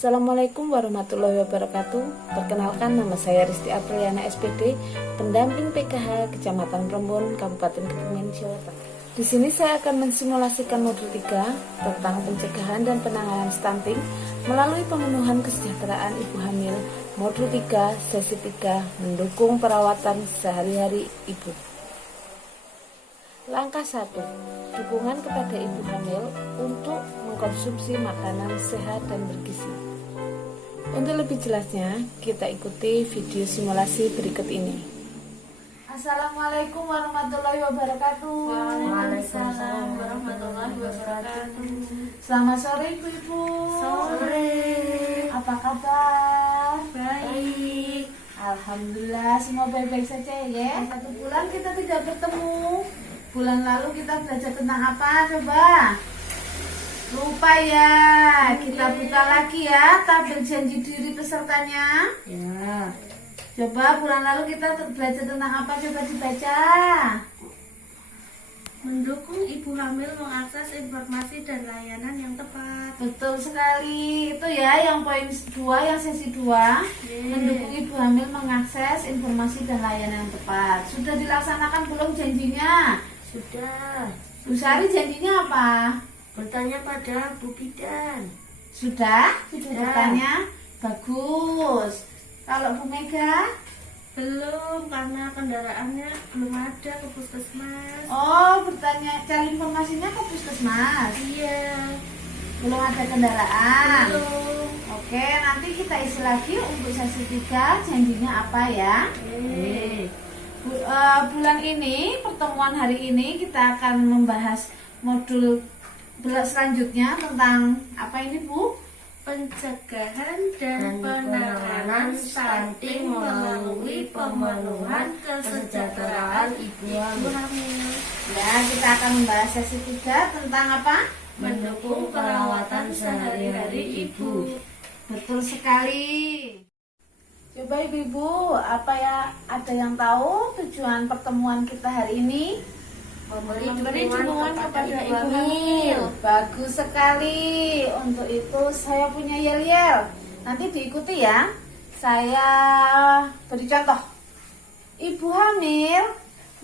Assalamualaikum warahmatullahi wabarakatuh. Perkenalkan, nama saya Risti Apriliana SPD, pendamping PKH Kecamatan Rembon, Kabupaten Kebumen, Jawa Tengah. Di sini saya akan mensimulasikan modul 3 tentang pencegahan dan penanganan stunting melalui pemenuhan kesejahteraan ibu hamil. Modul 3, sesi 3, mendukung perawatan sehari-hari ibu. Langkah 1, dukungan kepada ibu hamil untuk mengkonsumsi makanan sehat dan bergizi. Untuk lebih jelasnya, kita ikuti video simulasi berikut ini. Assalamualaikum warahmatullahi wabarakatuh. Waalaikumsalam warahmatullahi wabarakatuh. Selamat sore ibu-ibu. Sore. Apa kabar? Baik. Alhamdulillah, semua baik-baik saja ya. 1 bulan kita tidak bertemu. Bulan lalu kita belajar tentang apa? Coba. Lupa ya. Kita buka lagi ya tabel janji diri pesertanya. Ya. Coba bulan lalu kita belajar tentang apa? Coba dibaca. Mendukung ibu hamil mengakses informasi dan layanan yang tepat. Betul sekali. Itu ya yang poin 2, yang sesi 2. Mendukung ibu hamil mengakses informasi dan layanan yang tepat. Sudah dilaksanakan belum janjinya? Sudah. Bu Sari janjinya apa? Bertanya pada Bu Bidan. Sudah? Sudah Ya. bertanya? Bagus. Kalau Bu Mega? Belum, karena kendaraannya belum ada ke puskesmas. Oh, bertanya, cari informasinya ke puskesmas. Iya. Belum ada kendaraan. Belum. Oke, nanti kita isi lagi untuk sesi 3, janjinya apa ya? Bulan ini, pertemuan hari ini kita akan membahas modul selanjutnya tentang apa ini Bu? Pencegahan dan penanganan stunting melalui pemenuhan kesejahteraan ibu hamil. Ya, kita akan membahas sesi 3 tentang apa? Mendukung perawatan sehari-hari ibu. Betul sekali. Coba ibu-ibu, apa ya, ada yang tahu tujuan pertemuan kita hari ini? Memberi dukungan kepada ibu hamil. Bagus sekali. Untuk itu saya punya yel-yel. Nanti diikuti ya. Saya beri contoh. Ibu hamil,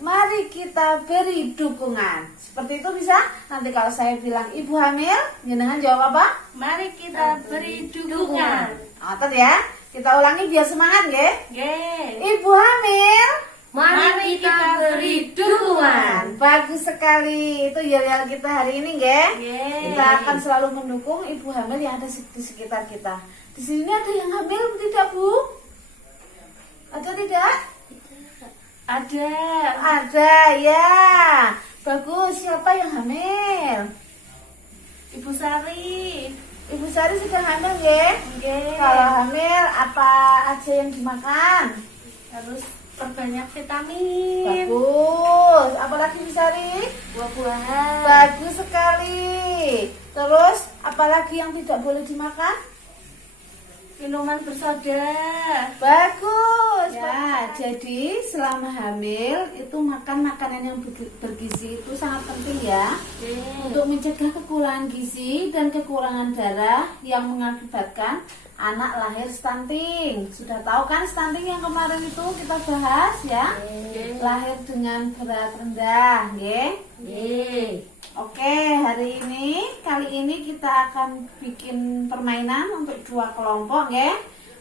mari kita beri dukungan. Seperti itu bisa? Nanti kalau saya bilang ibu hamil, jenengan jawab apa? Mari kita beri dukungan. Otot ya. Kita ulangi biar semangat ya. Yeay. Ibu hamil, Mari kita beri dukungan. bagus sekali. Itu yel-yel kita hari ini, nggih. Yeay. Kita akan selalu mendukung ibu hamil yang ada di sekitar kita. Di sini ada yang hamil tidak, Bu? Ada tidak? Ada. Ada, ya. Bagus. Siapa yang hamil? Ibu Sari. Ibu Sari sudah hamil, nggih? Nggih. Kalau hamil, apa aja yang dimakan? Harus perbanyak vitamin. Bagus. Apalagi Bu Sari? Buah-buahan. Bagus sekali. Terus, apalagi yang tidak boleh dimakan? Minuman bersoda. Bagus. Ya, jadi selama hamil itu makan makanan yang bergizi itu sangat penting ya. Untuk mencegah kekurangan gizi dan kekurangan darah yang mengakibatkan anak lahir stunting. Sudah tahu kan stunting yang kemarin itu kita bahas ya? Lahir dengan berat rendah, nggih. Oke, kali ini kita akan bikin permainan untuk 2 kelompok, nggih.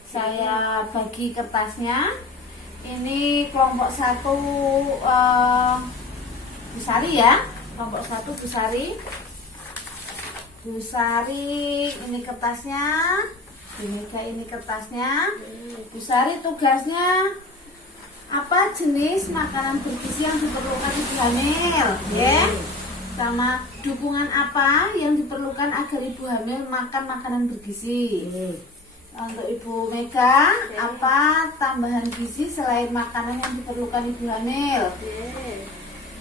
Saya bagi kertasnya. Ini kelompok 1 Bu Sari ya. Kelompok 1 Bu Sari. Bu Sari, ini kertasnya. Ini kertasnya. Bu Sari tugasnya apa jenis makanan bergizi yang diperlukan ibu hamil, ya? Sama dukungan apa yang diperlukan agar ibu hamil makan makanan bergizi. Untuk Ibu Mega, apa tambahan gizi selain makanan yang diperlukan ibu hamil?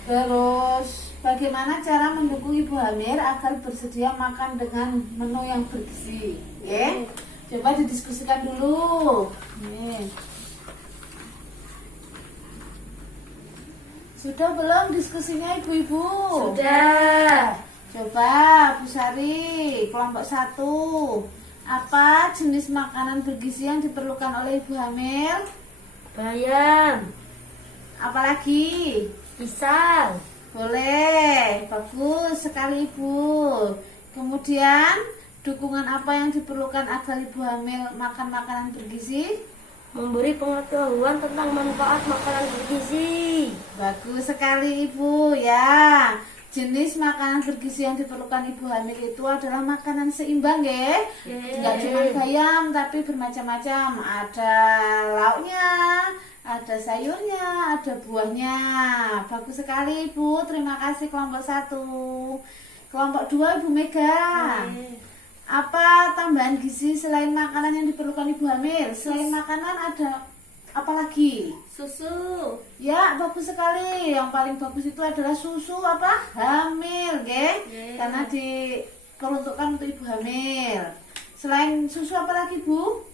Terus bagaimana cara mendukung ibu hamil agar bersedia makan dengan menu yang bergizi, ya? Coba didiskusikan dulu. Nih. Sudah belum diskusinya ibu-ibu? Sudah. Coba Bu Sari, kelompok 1. Apa jenis makanan bergizi yang diperlukan oleh ibu hamil? Bayam, Apalagi? pisang, Boleh, bagus sekali ibu. Kemudian dukungan apa yang diperlukan agar ibu hamil makan makanan bergizi? memberi pengetahuan tentang manfaat makanan bergizi. Bagus sekali ibu ya. Jenis makanan bergizi yang diperlukan ibu hamil itu adalah makanan seimbang ya. Tidak cuma bayam tapi bermacam-macam. Ada lauknya, ada sayurnya, ada buahnya. Bagus sekali ibu. Terima kasih kelompok 1. Kelompok 2 ibu Mega. Apa tambahan gizi selain makanan yang diperlukan ibu hamil? Selain makanan ada apa lagi? Susu. Ya, bagus sekali. Yang paling bagus itu adalah susu apa? Hamil, nggih. Karena diperuntukkan untuk ibu hamil. Selain susu apa lagi, Bu?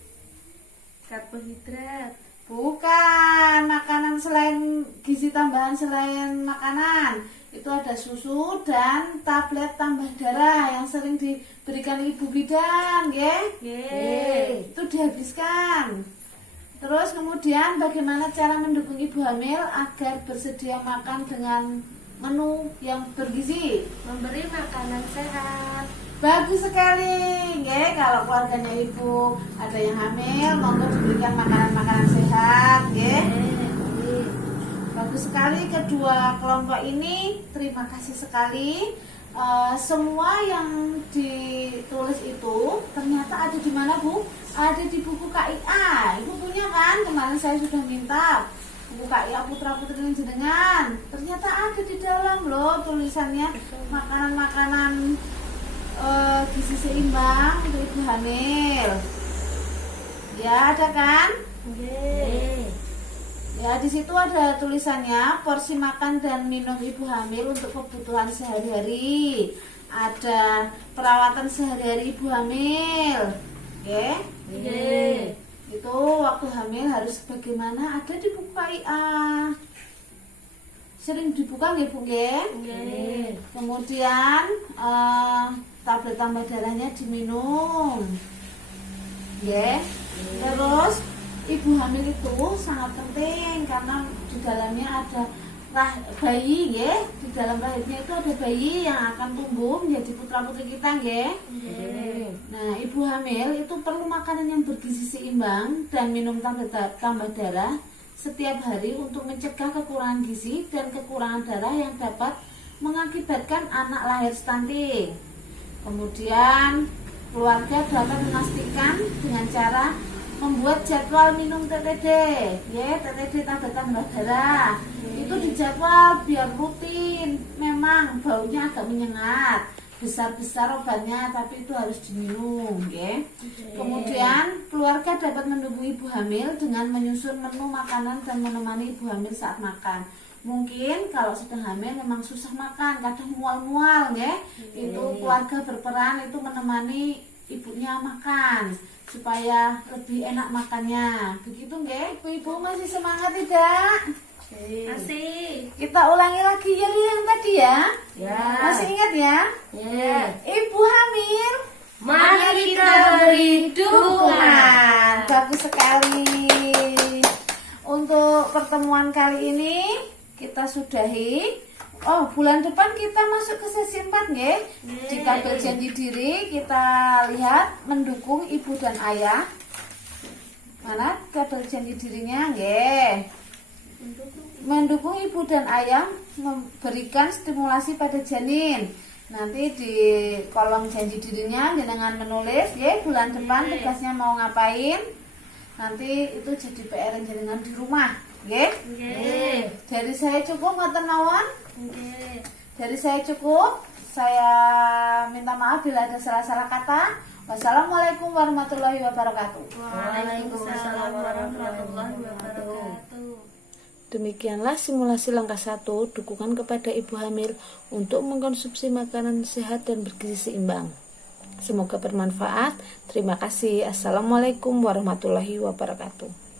Karbohidrat. Bukan, makanan selain gizi tambahan selain makanan. Itu ada susu dan tablet tambah darah yang sering diberikan ibu bidan, nggih. Itu dihabiskan. Terus kemudian bagaimana cara mendukung ibu hamil agar bersedia makan dengan menu yang bergizi? Memberi makanan sehat. Bagus sekali, nggih. Kalau keluarganya ibu ada yang hamil, monggo diberikan makanan-makanan sehat, nggih. Bagus sekali kedua kelompok ini. Terima kasih sekali. Semua yang ditulis itu ternyata ada di mana, Bu? Ada di buku KIA. Ibu punya kan? Kemarin saya sudah minta buku KIA Putra Putri Jenengan. Ternyata ada di dalam loh tulisannya makanan-makanan gizi seimbang untuk ibu hamil. Ya, ada kan? Ya, di situ ada tulisannya porsi makan dan minum ibu hamil untuk kebutuhan sehari-hari. Ada perawatan sehari-hari ibu hamil. Oke? Itu waktu hamil harus bagaimana? Ada di buku KIA. Sering dibuka nggih, Bu nggih? Kemudian tablet tambah darahnya diminum. Nggih. Terus ibu hamil itu sangat penting karena di dalamnya ada bayi, ya. Di dalam rahimnya itu ada bayi yang akan tumbuh menjadi putra putri kita, ya. Nah, ibu hamil itu perlu makanan yang bergizi seimbang dan minum tambah darah setiap hari untuk mencegah kekurangan gizi dan kekurangan darah yang dapat mengakibatkan anak lahir stunting. Kemudian keluarga dapat memastikan dengan cara membuat jadwal minum TTD, ya, TTD tablet tambah darah. Itu dijadwal biar rutin. Memang baunya agak menyengat, besar-besar obatnya, tapi itu harus diminum, ya. Kemudian keluarga dapat mendukung ibu hamil dengan menyusun menu makanan dan menemani ibu hamil saat makan. Mungkin kalau sedang hamil memang susah makan, kadang mual-mual, ya. Itu keluarga berperan itu menemani ibunya makan supaya lebih enak makannya. Begitu nggih? Ibu-ibu masih semangat tidak? Masih. Kita ulangi lagi ya yang tadi ya. Masih ingat ya? Ibu hamil, Mari kita beri dukungan. Bagus sekali. Untuk pertemuan kali ini kita sudahi. Oh, bulan depan kita masuk ke sesi 4 nggih. Di tabel janji diri kita lihat mendukung ibu dan ayah. Mana tabel janji dirinya nggih. Mendukung ibu dan ayah memberikan stimulasi pada janin. Nanti di kolom janji dirinya dengan menulis ya bulan depan tugasnya mau ngapain. Nanti itu jadi PR jenengan di rumah, nggih. Dari saya cukup ngoten mawon. Dari saya cukup. Saya minta maaf bila ada salah-salah kata. Wassalamualaikum warahmatullahi wabarakatuh. Waalaikumsalam warahmatullahi wabarakatuh. Demikianlah simulasi langkah 1 dukungan kepada ibu hamil untuk mengkonsumsi makanan sehat dan bergizi seimbang. Semoga bermanfaat. Terima kasih. Assalamualaikum warahmatullahi wabarakatuh.